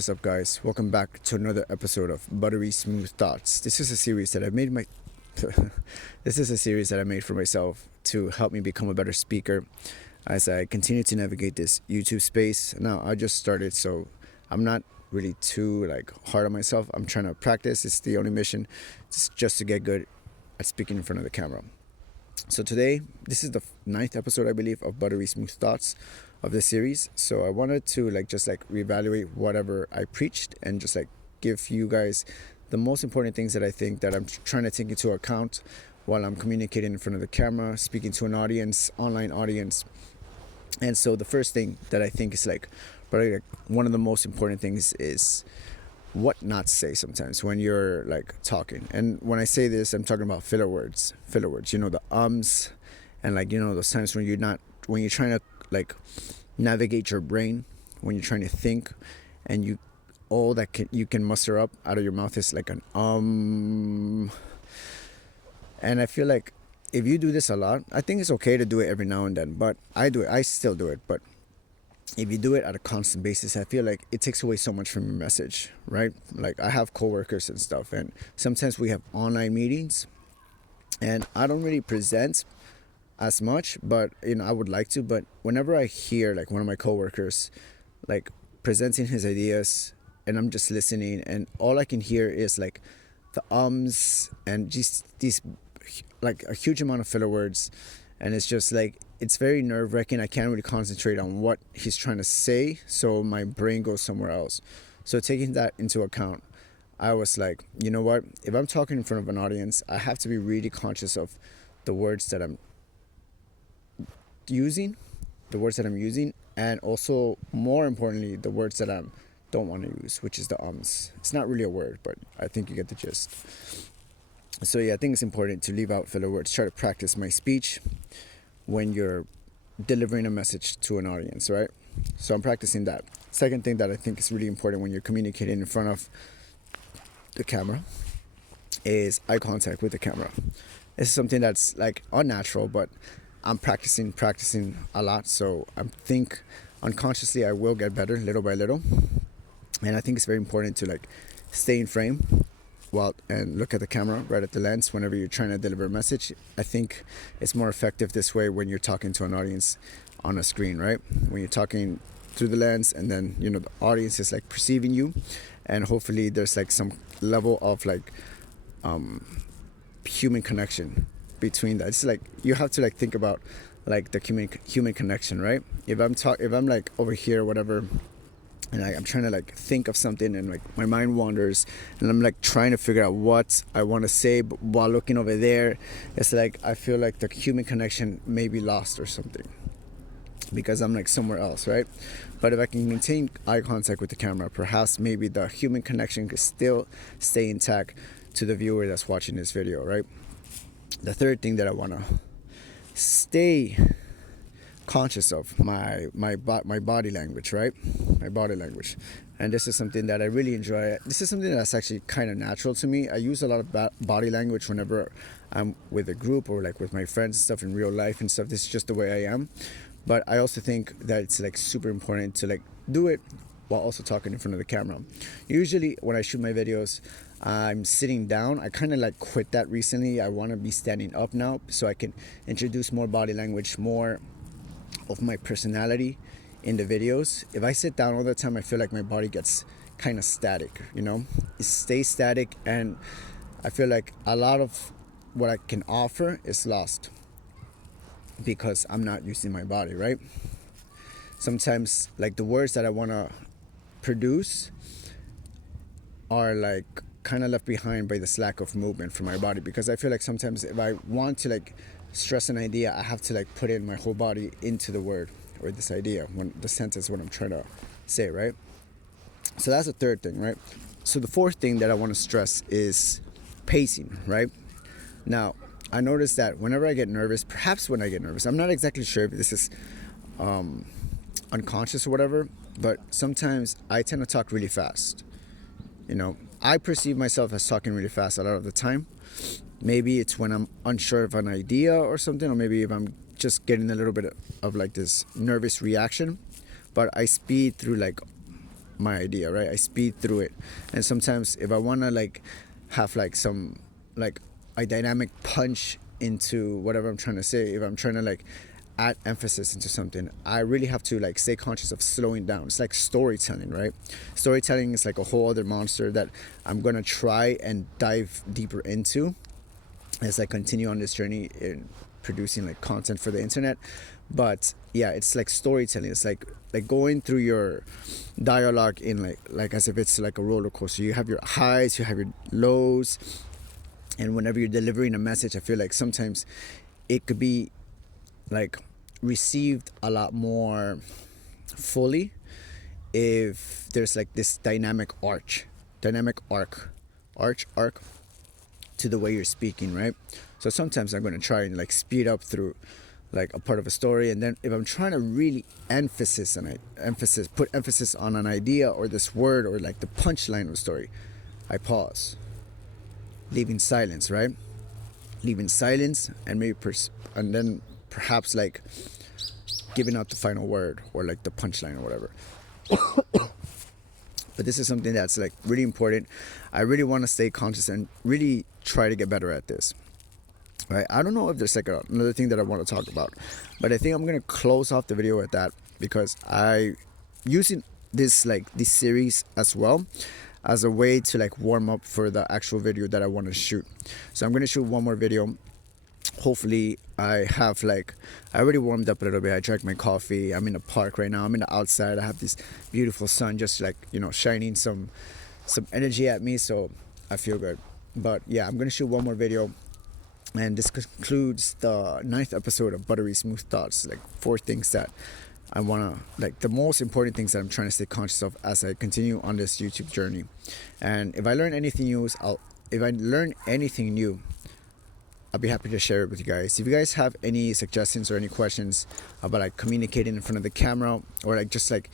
What's up, guys? Welcome back to another episode of Buttery Smooth Thoughts. This is a series that I made my this is a series that I made for myself to help me become a better speaker as I continue to navigate this YouTube space. Now, I just started, so I'm not really too hard on myself. I'm trying to practice. It's the only mission, just to get good at speaking in front of the camera. So today, this is the ninth episode, I believe, of Buttery Smooth Thoughts of this series. So I wanted to reevaluate whatever I preached and just give you guys the most important things that I think that I'm trying to take into account while I'm communicating in front of the camera, speaking to an audience, online audience. And so the first thing that I think is probably one of the most important things is what not to say sometimes when you're talking. And when I say this, I'm talking about filler words, the ums, and those times when you're trying to navigate your brain, when you're trying to think, and you can muster up out of your mouth is like an and I feel like if you do this a lot, I think it's okay to do it every now and then, but I still do it. But if you do it at a constant basis, I feel like it takes away so much from your message, right? I have coworkers and stuff, and sometimes we have online meetings, and I don't really present as much, but I would like to. But whenever I hear one of my coworkers presenting his ideas, and I'm just listening, and all I can hear is the ums and just these a huge amount of filler words, and it's just it's very nerve-wracking. I can't really concentrate on what he's trying to say, so my brain goes somewhere else. So taking that into account, I was like, you know what? If I'm talking in front of an audience, I have to be really conscious of the words that I'm using, and also, more importantly, the words that I don't want to use, which is the ums. It's not really a word, but I think you get the gist. So yeah, I think it's important to leave out filler words. Try to practice my speech when you're delivering a message to an audience, right? So I'm practicing that. Second thing that I think is really important when you're communicating in front of the camera is eye contact with the camera. This is something that's unnatural, but I'm practicing a lot. So I think unconsciously I will get better little by little. And I think it's very important to stay in frame and look at the camera, right at the lens, whenever you're trying to deliver a message. I think it's more effective this way when you're talking to an audience on a screen, right? When you're talking through the lens, and then the audience is perceiving you, and hopefully there's some level of human connection between that. It's you have to think about the human connection, right? If I'm over here, whatever, and I'm trying to think of something, and my mind wanders, and I'm trying to figure out what I want to say, but while looking over there, it's I feel the human connection may be lost or something, because I'm somewhere else, right? But if I can maintain eye contact with the camera, perhaps maybe the human connection could still stay intact to the viewer that's watching this video, right? The third thing that I want to stay conscious of my body language, right? My body language. And this is something that I really enjoy. This is something that's actually kind of natural to me. I use a lot of body language whenever I'm with a group or with my friends and stuff in real life and stuff. This is just the way I am. But I also think that it's super important to do it while also talking in front of the camera. Usually when I shoot my videos, I'm sitting down. I kind of quit that recently. I want to be standing up now, so I can introduce more body language, more of my personality in the videos. If I sit down all the time, I feel like my body gets kind of static, it stays static, and I feel like a lot of what I can offer is lost because I'm not using my body, right? Sometimes the words that I want to produce are kind of left behind by the slack of movement from my body, because I feel sometimes if I want to stress an idea, I have to put in my whole body into the word or this idea, when the sentence, what I'm trying to say, right? So that's the third thing, right? So the fourth thing that I want to stress is pacing, right? Now, I noticed that whenever I get nervous, I'm not exactly sure if this is unconscious or whatever, but sometimes I tend to talk really fast. I perceive myself as talking really fast a lot of the time. Maybe it's when I'm unsure of an idea or something, or maybe if I'm just getting a little bit of this nervous reaction. But I speed through my idea, right? I speed through it. And sometimes if I want to like have like some like a dynamic punch into whatever I'm trying to say, if I'm trying to like add emphasis into something, I really have to like stay conscious of slowing down. It's like storytelling, right? Storytelling is like a whole other monster that I'm gonna try and dive deeper into as I continue on this journey in producing like content for the internet. But yeah, it's like storytelling. It's like going through your dialogue in like as if it's like a roller coaster. You have your highs, you have your lows, and whenever you're delivering a message, I feel like sometimes it could be like received a lot more fully if there's like this dynamic arc to the way you're speaking, right? So sometimes I'm going to try and like speed up through like a part of a story, and then if I'm trying to really put emphasis on an idea or this word or like the punchline of the story, I pause, leaving silence, right? Leaving silence, and maybe and then perhaps like giving out the final word or like the punchline or whatever. But this is something that's like really important. I really want to stay conscious and really try to get better at this, right? I don't know if there's like another thing that I want to talk about, but I think I'm gonna close off the video with that, because I using this series as well as a way to like warm up for the actual video that I want to shoot. So I'm gonna shoot one more video. Hopefully I already warmed up a little bit. I drank my coffee. I'm in the park right now. I'm in the outside. I have this beautiful sun just like, shining some energy at me, so I feel good. But yeah, I'm gonna shoot one more video, and this concludes the 9th episode of Buttery Smooth Thoughts. Like 4 things that I wanna, like the most important things that I'm trying to stay conscious of as I continue on this YouTube journey. And if I learn anything new, I'll be happy to share it with you guys. If you guys have any suggestions or any questions about like communicating in front of the camera, or like just like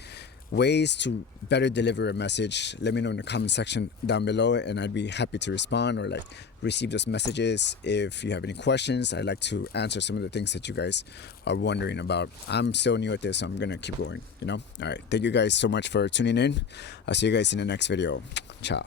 ways to better deliver a message, let me know in the comment section down below, and I'd be happy to respond or like receive those messages. If you have any questions, I'd like to answer some of the things that you guys are wondering about. I'm still new at this, so I'm gonna keep going, All right, thank you guys so much for tuning in. I'll see you guys in the next video. Ciao.